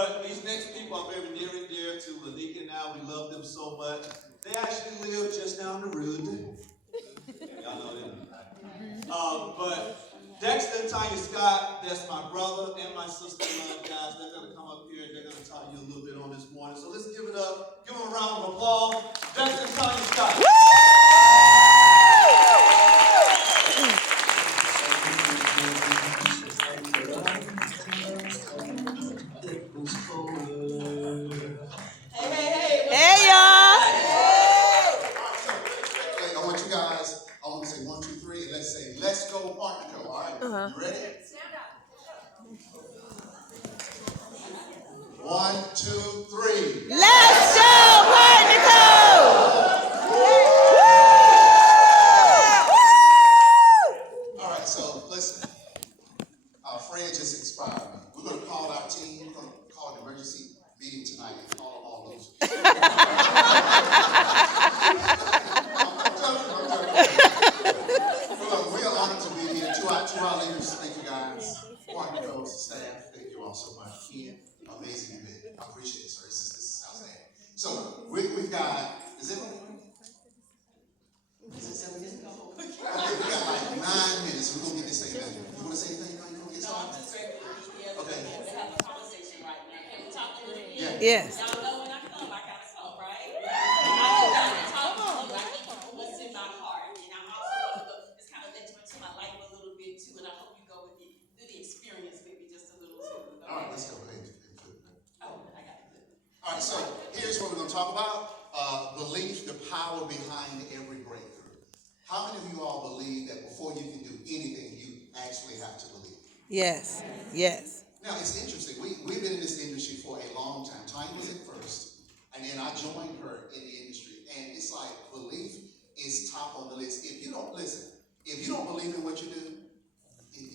But these next people are very near and dear to Lanika and I. We love them so much. They actually live just down the road. Y'all know them, right? But Dexter and Tanya Scott, that's my brother and my sister-in-law, guys. They're going to come up here and they're going to talk to you a little bit on this morning. So let's give it up. Give them a round of applause. Dexter and Tanya Scott. Hey, y'all. I want you guys, I want to say 1, 2, 3, and let's say, let's go, partner go. All right? You ready? Stand up. 1, 2, 3. Let's go, All right, so listen. Our friend just inspired me. We're going to call our team. We're going to call an emergency meeting tonight and call all those. I'm joking. Look, we are honored to be here. To our leaders, thank you guys. Partner goes, staff, thank you all so much. Ian, amazing event. I appreciate it, sir. This is outstanding. So we've got, is it 7 minutes? Okay, we got like 9 minutes. We're going to get this thing done. You want to say anything? You want to get No, I'm started? just ready to be here. Okay. To have a conversation right now. Can we talk a little bit? Yeah. Yes. Y'all know when I come, I gotta come, right? I get down and talk to you. I give you what's in my heart. And I'm also going to just kind of let you into my life a little bit too. And I hope you go with me through the experience maybe just a little too. Okay? All right, let's go. Oh, I got it. All right, so here's what we're going to talk about. Belief, the power behind every breakthrough. How many of you all believe that before you can do anything, you actually have to believe? Yes. Yes. Now, it's interesting. We've been in this industry for a long time. Tanya was in first, and then I joined her in the industry. And it's like belief is top on the list. If you don't believe in what you do,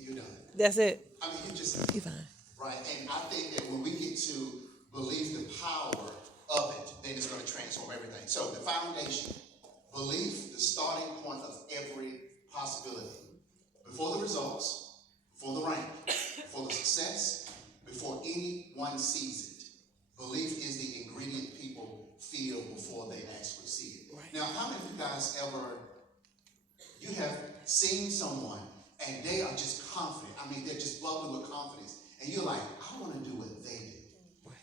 you're done. That's it. I mean, You fine. right? And I think that when we get to believe the power of it, then it's going to transform everything. So the foundation, belief, the starting point of every possibility. Before the results, before the rank, before the success, before anyone sees it, belief is the ingredient people feel before they actually see it. Right. Now, how many of you guys you have seen someone and they are just confident. I mean, they're just bubbling with confidence. And you're like, I want to do what they do.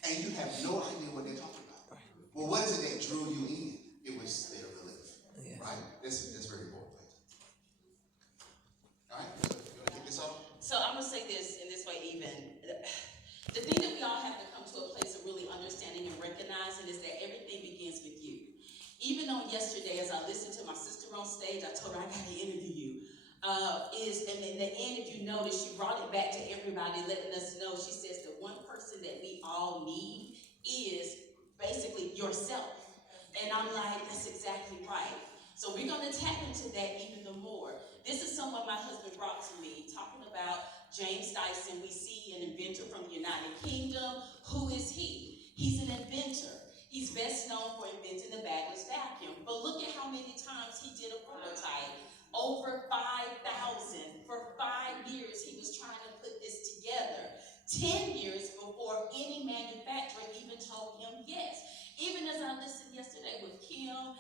And you have no idea what they're talking about. Well, what is it that drew you in? It was their belief. Yeah. Right? That's very important. All right? So you want to kick this off? So I'm going to say this in this way even. The thing that we all have to come to a place of really understanding and recognizing is that everything begins with you. Even on yesterday, as I listened to my sister on stage, I told her I got to interview you. And in the end, if you notice, she brought it back to everybody, letting us know, she says the one person that we all need is basically yourself. And I'm like, that's exactly right. So we're going to tap into that even the more. This is someone my husband brought to me, talking about James Dyson. We see an inventor from the United Kingdom. Who is he? He's an inventor. He's best known for inventing the bagless vacuum. But look at how many times he did a prototype. Over 5,000. For 5 years, he was trying to put this together. 10 years before any manufacturer even told him yes. Even as I listened yesterday with Kim,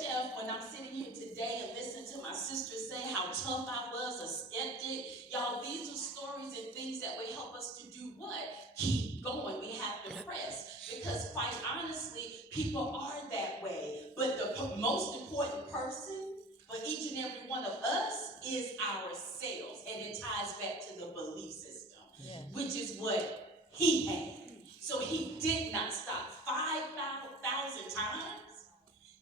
Jeff, when I'm sitting here today and listening to my sister say how tough I was, a skeptic, y'all, these are stories and things that will help us to do what? Keep going. We have to press. Because quite honestly, people are that way. But the most important person for each and every one of us is ourselves. And it ties back to the belief system, which is what he had. So he did not stop. 5,000 times,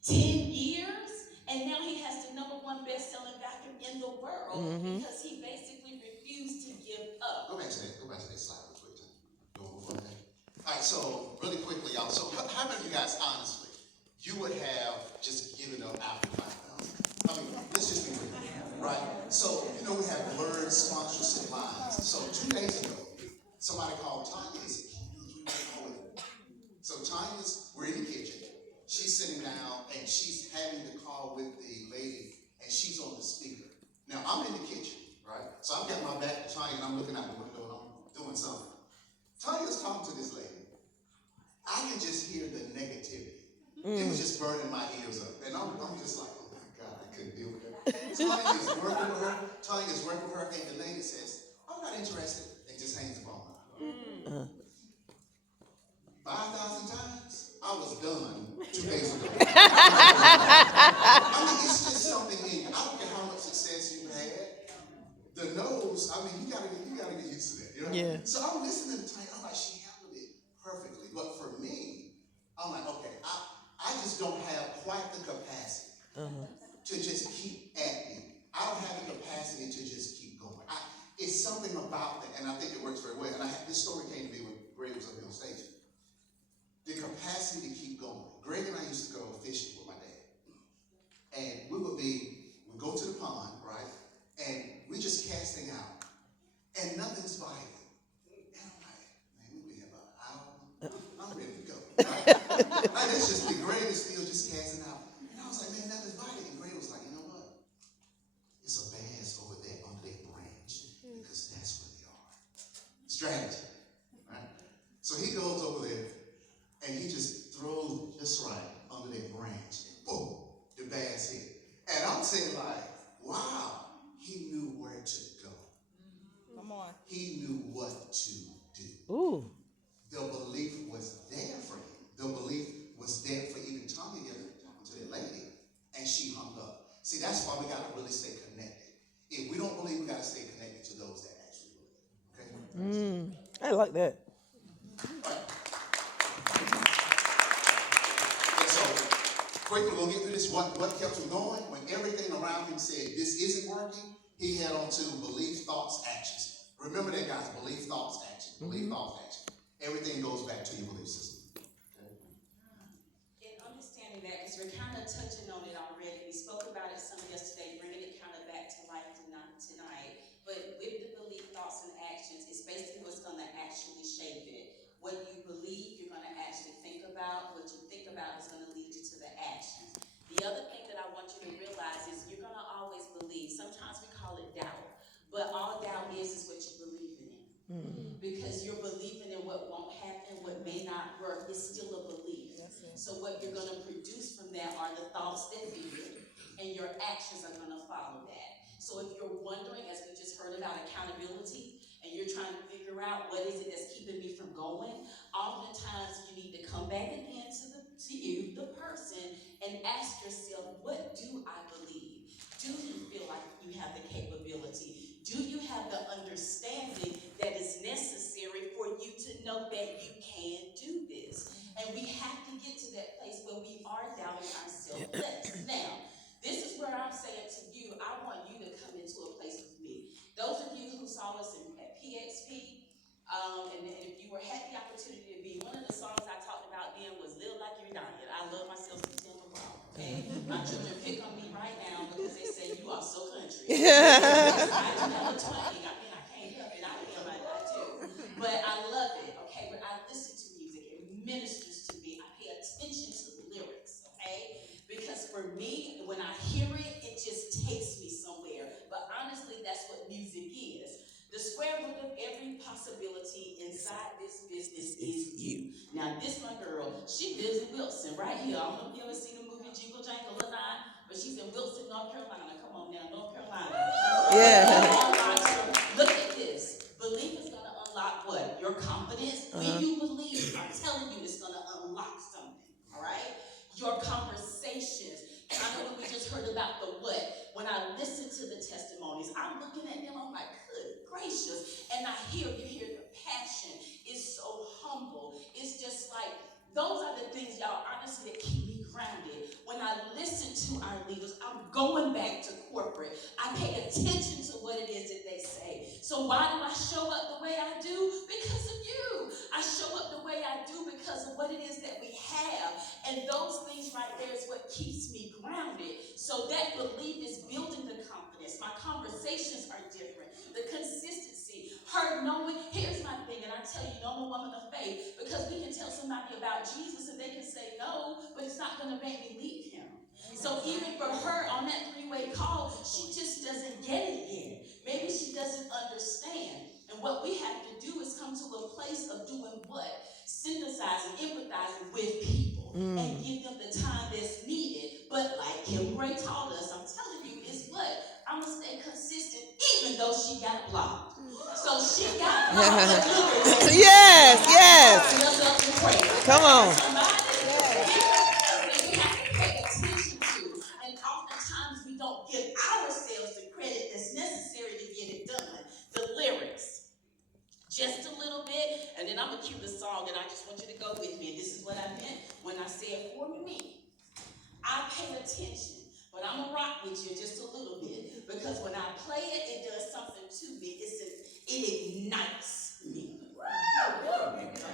10 years, and now he has the #1 best-selling vacuum in the world because he basically refused to give up. Go back to that slide real quick. All right, so really quickly, y'all. So how many of you guys, honestly, you would have just given up after 5,000? I mean, let's just be real, right? So, we have word sponsorship lines. So 2 days ago, somebody called Tanya and said, can you do a 3-way call with her? So we're in the kitchen. She's sitting down and she's having the call with the lady and she's on the speaker. Now, I'm in the kitchen, right? So I've got my back to Tanya and I'm looking out the window and I'm doing something. Tanya's talking to this lady I could just hear the negativity. It was just burning my ears up. And I'm just like, oh my God, I couldn't deal with that. Tanya is working with her. And the lady says, I'm not interested. And just hangs the phone up. 5,000 times, I was done 2 days ago. I mean, it's just something in you. I don't care how much success you've had. The nose, I mean, you gotta get used to that, you know? Yeah. So I'm listening to Tanya, I'm like, she handled it perfectly. But for me, I'm like, okay, I just don't have quite the capacity to just keep at me. I don't have the capacity to just keep going. It's something about that, and I think it works very well. And this story came to me when Greg was up here on stage. The capacity to keep going. Greg and I used to go fishing with my dad. And we'd go to the pond, right? And we're just casting out. And nothing's biting. And I'm like, man, we've been here about an hour. I'm ready to go. Right? Like, it's just, Greg is still just casting out. And I was like, man, nothing's biting. And Greg was like, you know what? It's a bass over there under that branch. Because that's where they are. Strategy. Right? So he goes over there. And he just throws just right under that branch. And boom, the bass hit. And I'm saying like, wow, he knew where to go. Come on. He knew what to do. Ooh. The belief was there for him. The belief was there for even Tanya talking to that lady. And she hung up. See, that's why we got to really stay connected. If we don't believe, we got to stay connected to those that actually believe. Okay? I like that. All right. Quickly, we'll get through this. What kept him going? When everything around him said this isn't working, he had on to belief, thoughts, actions. Remember that, guys. Belief, thoughts, action. Belief, thoughts, action. Everything goes back to your belief system. Okay? In understanding that, because we're kind of touching on it already, we spoke about it some yesterday, bringing it kind of back to life tonight. But with the belief, thoughts, and actions, it's basically what's going to actually shape it. What you believe, you're going to actually think about. What you think about is going to lead you to the actions. The other thing that I want you to realize is you're going to always believe. Sometimes we call it doubt. But all doubt is what you believe in. Because you're believing in what won't happen, what may not work. It's still a belief. So what you're going to produce from that are the thoughts that feed it. And your actions are going to follow that. So if you're wondering, as we just heard about accountability, and you're trying to figure out what is it that's keeping me from going, oftentimes you need to come back again to you, the person, and ask yourself, what do I believe? Do you feel like you have the capability? Do you have the understanding that is necessary for you to know that you can do this? And we have to get to that place where we are doubting ourselves less. Now, this is where I'm saying to you, I want you to come into a place with me. Those of you who saw us at PXP, and if you had the opportunity to be, one of the songs I talked about then was Live Like You're Dying. I love myself some Denver Brown, okay? My children pick on me right now because they say you are so country. I do have a twang. I mean, I can't help it. I am, I do. But I love it, okay? But I listen to music. It ministers to me. I pay attention to the lyrics, okay? Because for me, when I hear it, it just takes me somewhere. But honestly, that's what music is. The square root of every possibility inside this business is you. Now, this my girl. She lives in Wilson, right here. I don't know if you ever seen the movie Jingle Jangle or not, but she's in Wilson, North Carolina. Come on now, North Carolina. Yeah. Look at this. Belief is going to unlock what? Your confidence. When you believe, I'm telling you, it's going to unlock something. All right? Your conversations. I know we just heard about the what. When I listen to the testimonies, I'm looking at them, I'm like, good gracious. And you hear the passion. It's so humble. It's just like, those are the things, y'all, honestly, that keep me grounded. When I listen to our leaders, I'm going back to corporate. I pay attention to what it is that they say. So why do I show up the way I do? Because of you. I show up the way I do because of what it is that we have. And those things right there is what keeps me grounded. So that belief is building the confidence. My conversations are different. The consistency, her knowing, here's my thing, and I tell you, I'm a woman of faith, because we can tell somebody about Jesus and they can say no, but it's not going to make me leave him. So even for her on that three-way call, she just doesn't get it yet. Maybe she doesn't understand. And what we have to do is come to a place of doing what? Synthesizing sympathizing, empathizing with people and give them the time that's needed. But like Kim Gray taught us, I'm telling you, is what? I'm gonna stay consistent even though she got blocked. So she got blocked. But look at Yes. Come on. we have to pay attention to. And oftentimes we don't give ourselves the credit that's necessary to get it done. The lyrics. Just a little bit, and then I'm gonna cue the song, and I just want you to go with me. And this is what I meant when I said for me. I pay attention, but I'm gonna rock with you just a little bit because when I play it, it does something to me. It ignites me.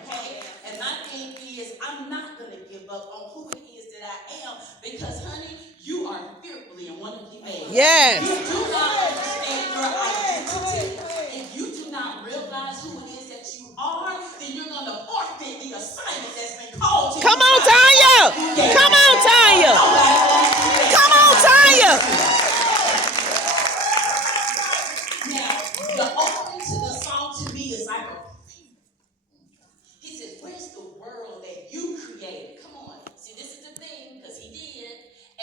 Okay? And my thing is, I'm not gonna give up on who it is that I am because, honey, you are fearfully and wonderfully made. Yes. You do not understand your identity. If you do not realize who it is that you are, then you're gonna forfeit the assignment that's been called to you. Come on, Tanya. Come on, Tanya. Come on, Tanya. Now, the opening to the song to me is like a he said, where's the world that you created? Come on. See, this is the thing, because he did.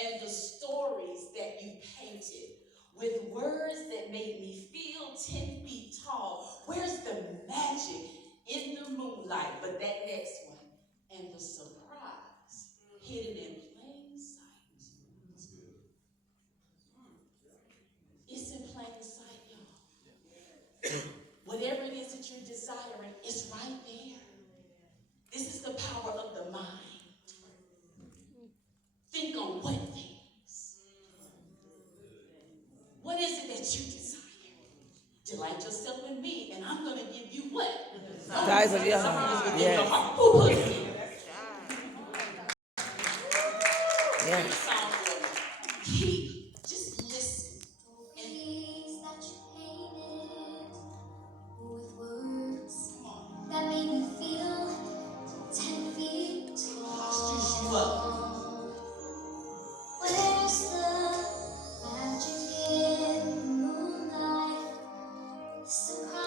And the stories that you painted with words that made me feel 10 feet tall. Where's the magic in the moonlight? But that next one. And the surprise hidden in plain sight. It's in plain sight, y'all. Whatever it is that you're desiring, it's right there. This is the power of the mind. Think on what things. What is it that you desire? Delight yourself in me, and I'm going to give you what? Guys of your heart. Your Yes. heart. Who put it here? Yes. Keep, just listen. And That you painted with words come on. that made me feel 10 feet Postures you tall. up. Where's the magic in the moonlight? The surprise